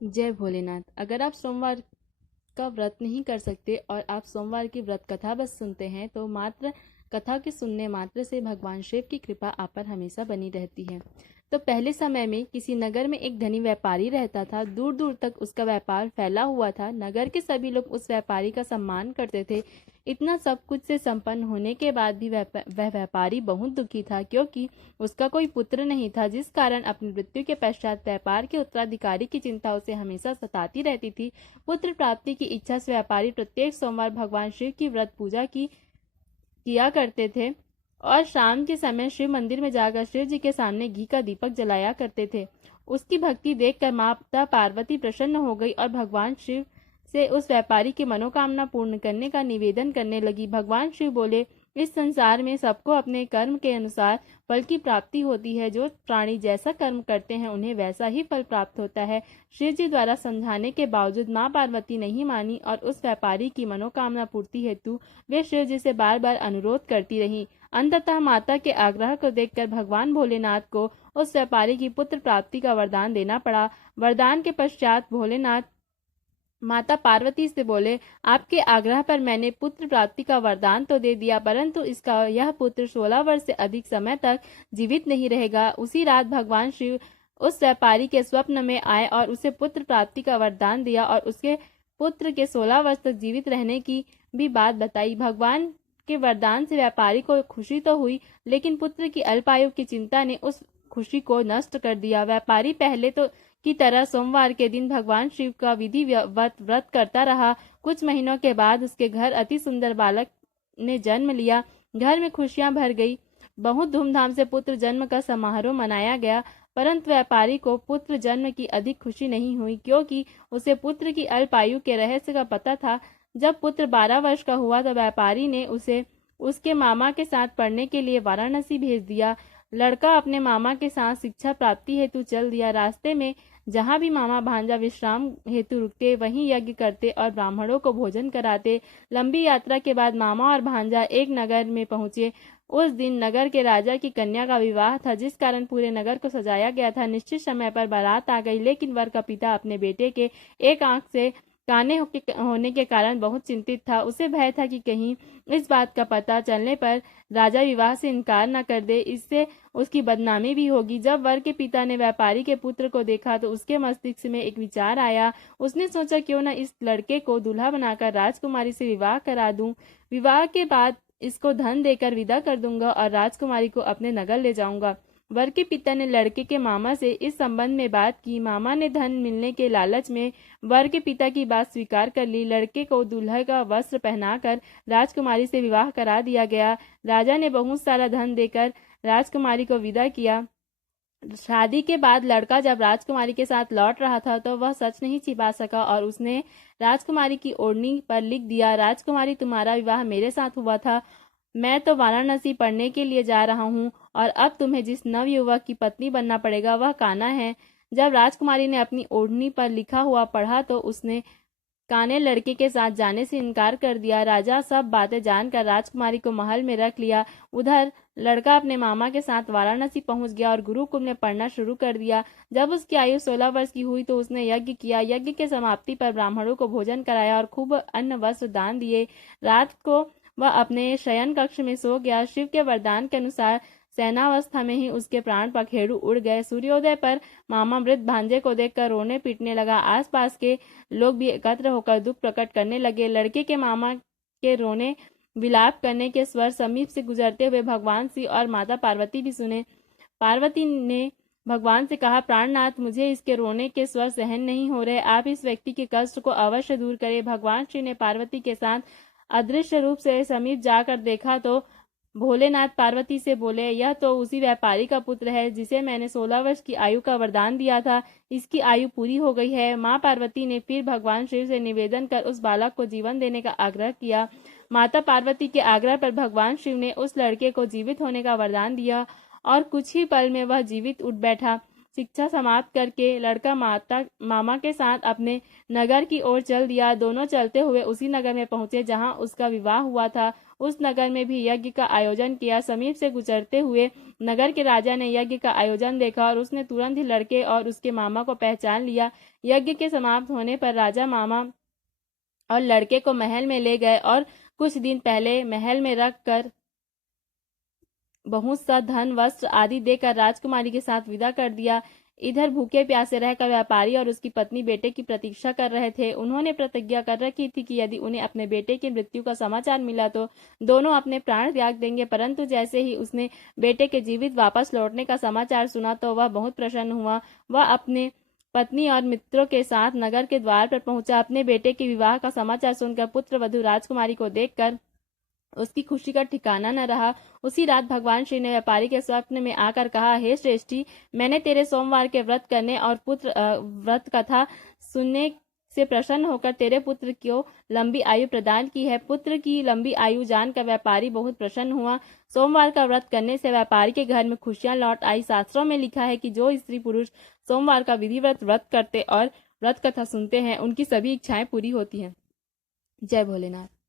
जय भोलेनाथ। अगर आप सोमवार का व्रत नहीं कर सकते और आप सोमवार की व्रत कथा बस सुनते हैं तो मात्र कथा के सुनने मात्र से भगवान शिव की कृपा आप पर हमेशा बनी रहती है। तो पहले समय में किसी नगर में एक धनी व्यापारी रहता था। दूर दूर तक उसका व्यापार फैला हुआ था। नगर के सभी लोग उस व्यापारी का सम्मान करते थे। इतना सब कुछ से संपन्न होने के बाद भी वह व्यापारी बहुत दुखी था, क्योंकि उसका कोई पुत्र नहीं था, जिस कारण अपनी मृत्यु के पश्चात व्यापार के उत्तराधिकारी की चिंता उसे हमेशा सताती रहती थी। पुत्र प्राप्ति की इच्छा से व्यापारी प्रत्येक सोमवार भगवान शिव की व्रत पूजा किया करते थे और शाम के समय शिव मंदिर में जाकर शिव जी के सामने घी का दीपक जलाया करते थे। उसकी भक्ति देखकर माता पार्वती प्रसन्न हो गई और भगवान शिव से उस व्यापारी की मनोकामना पूर्ण करने का निवेदन करने लगी। भगवान शिव बोले, इस संसार में सबको अपने कर्म के अनुसार फल की प्राप्ति होती है। जो प्राणी जैसा कर्म करते हैं उन्हें वैसा ही फल प्राप्त होता है। शिव जी द्वारा समझाने के बावजूद माँ पार्वती नहीं मानी और उस व्यापारी की मनोकामना पूर्ति हेतु वे शिव जी से बार बार अनुरोध करती रहीं। अंततः माता के आग्रह को देखकर भगवान भोलेनाथ को उस व्यापारी की पुत्र प्राप्ति का वरदान देना पड़ा। वरदान के पश्चात भोलेनाथ माता पार्वती से बोले, आपके आग्रह पर मैंने पुत्र प्राप्ति का वरदान तो दे दिया, परंतु इसका यह पुत्र 16 वर्ष से अधिक समय तक जीवित नहीं रहेगा। उसी रात भगवान शिव उस व्यापारी के स्वप्न में आए और उसे पुत्र प्राप्ति का वरदान दिया और उसके पुत्र के 16 वर्ष तक जीवित रहने की भी बात बताई। भगवान के वरदान से व्यापारी को खुशी तो हुई, लेकिन पुत्र की अल्पायु की चिंता ने उस खुशी को नष्ट कर दिया। व्यापारी पहले तो की तरह सोमवार के दिन भगवान शिव का विधिवत व्रत करता रहा। कुछ महीनों के बाद उसके घर अति सुंदर बालक ने जन्म लिया। घर में खुशियां भर गई। बहुत धूमधाम से पुत्र जन्म का समारोह मनाया गया, परंतु व्यापारी को पुत्र जन्म की अधिक खुशी नहीं हुई, क्योंकि उसे पुत्र की अल्पायु के रहस्य का पता था। जब पुत्र 12 वर्ष का हुआ तो व्यापारी ने उसे उसके मामा के साथ पढ़ने के लिए वाराणसी भेज दिया। लड़का अपने मामा के साथ शिक्षा प्राप्ति हेतु चल दिया। रास्ते में जहाँ भी मामा भांजा विश्राम हेतु रुकते, वहीं यज्ञ करते और ब्राह्मणों को भोजन कराते। लंबी यात्रा के बाद मामा और भांजा एक नगर में पहुंचे। उस दिन नगर के राजा की कन्या का विवाह था, जिस कारण पूरे नगर को सजाया गया था। निश्चित समय पर बारात आ गई, लेकिन वर का पिता अपने बेटे के एक आंख से काने होने के कारण बहुत चिंतित था। उसे भय था कि कहीं इस बात का पता चलने पर राजा विवाह से इनकार न कर दे, इससे उसकी बदनामी भी होगी। जब वर के पिता ने व्यापारी के पुत्र को देखा तो उसके मस्तिष्क में एक विचार आया। उसने सोचा, क्यों न इस लड़के को दूल्हा बनाकर राजकुमारी से विवाह करा दूं। विवाह के बाद इसको धन देकर विदा कर दूंगा और राजकुमारी को अपने नगर ले जाऊंगा। वर के पिता ने लड़के के मामा से इस संबंध में बात की। मामा ने धन मिलने के लालच में वर के पिता की बात स्वीकार कर ली। लड़के को दूल्हे का वस्त्र पहनाकर राजकुमारी से विवाह करा दिया गया। राजा ने बहुत सारा धन देकर राजकुमारी को विदा किया। शादी के बाद लड़का जब राजकुमारी के साथ लौट रहा था तो वह सच नहीं छिपा सका और उसने राजकुमारी की ओढ़नी पर लिख दिया, राजकुमारी, तुम्हारा विवाह मेरे साथ हुआ था। मैं तो वाराणसी पढ़ने के लिए जा रहा हूँ और अब तुम्हें जिस नवयुवक की पत्नी बनना पड़ेगा वह कान्हा है। जब राजकुमारी ने अपनी ओढ़नी पर लिखा हुआ पढ़ा तो उसने कान्हा लड़के के साथ जाने से इनकार कर दिया। राजा सब बातें जानकर राजकुमारी को महल में रख लिया। उधर लड़का अपने मामा के साथ वाराणसी पहुंच गया और गुरुकुल में पढ़ना शुरू कर दिया। जब उसकी आयु 16 वर्ष की हुई तो उसने यज्ञ किया। यज्ञ के समाप्ति पर ब्राह्मणों को भोजन कराया और खूब अन्न वस्त्र दान दिए। रात को वह अपने शयन कक्ष में सो गया। शिव के वरदान के अनुसार सेनावस्था में ही उसके प्राण पखेरु उड़ गए। सूर्योदय पर मामा मृत भांजे को देखकर रोने पीटने लगा। आसपास के लोग भी एकत्र होकर दुख प्रकट करने लगे। लड़के के मामा के रोने विलाप करने के स्वर समीप से गुजरते हुए भगवान शिव और माता पार्वती भी सुने। पार्वती ने भगवान से कहा, प्राणनाथ, मुझे इसके रोने के स्वर सहन नहीं हो रहे, आप इस व्यक्ति के कष्ट को अवश्य दूर करें। भगवान शिव ने पार्वती के साथ अदृश्य रूप से समीप जाकर देखा तो भोलेनाथ पार्वती से बोले, यह तो उसी व्यापारी का पुत्र है जिसे मैंने 16 वर्ष की आयु का वरदान दिया था। इसकी आयु पूरी हो गई है। माँ पार्वती ने फिर भगवान शिव से निवेदन कर उस बालक को जीवन देने का आग्रह किया। माता पार्वती के आग्रह पर भगवान शिव ने उस लड़के को जीवित होने का वरदान दिया और कुछ ही पल में वह जीवित उठ बैठा। शिक्षा समाप्त करके लड़का मामा के साथ अपने नगर की ओर चल दिया। दोनों चलते हुए उसी नगर में पहुंचे जहां उसका विवाह हुआ था। उस नगर में भी यज्ञ का आयोजन किया। समीप से गुजरते हुए नगर के राजा ने यज्ञ का आयोजन देखा और उसने तुरंत ही लड़के और उसके मामा को पहचान लिया। यज्ञ के समाप्त होने पर राजा मामा और लड़के को महल में ले गए और कुछ दिन पहले महल में रख कर बहुत सा धन वस्त्र आदि देकर राजकुमारी के साथ विदा कर दिया। इधर भूखे प्यासे रहकर व्यापारी और उसकी पत्नी बेटे की प्रतीक्षा कर रहे थे। उन्होंने प्रतिज्ञा कर रखी थी कि यदि उन्हें अपने बेटे की मृत्यु का समाचार मिला तो दोनों अपने प्राण त्याग देंगे। परंतु जैसे ही उसने बेटे के जीवित वापस लौटने का समाचार सुना तो वह बहुत प्रसन्न हुआ। वह अपने पत्नी और मित्रों के साथ नगर के द्वार पर पहुंचा। अपने बेटे के विवाह का समाचार सुनकर पुत्र वधू राजकुमारी को देखकर उसकी खुशी का ठिकाना न रहा। उसी रात भगवान श्री ने व्यापारी के स्वप्न में आकर कहा, हे श्रेष्ठी, मैंने तेरे सोमवार के व्रत करने और पुत्र व्रत कथा सुनने से प्रसन्न होकर तेरे पुत्र को लंबी आयु प्रदान की है। पुत्र की लंबी आयु जानकर व्यापारी बहुत प्रसन्न हुआ। सोमवार का व्रत करने से व्यापारी के घर में खुशियां लौट आई। शास्त्रों में लिखा है कि जो स्त्री पुरुष सोमवार का विधिवत व्रत करते और व्रत कथा सुनते हैं उनकी सभी इच्छाएं पूरी होती हैं। जय भोलेनाथ।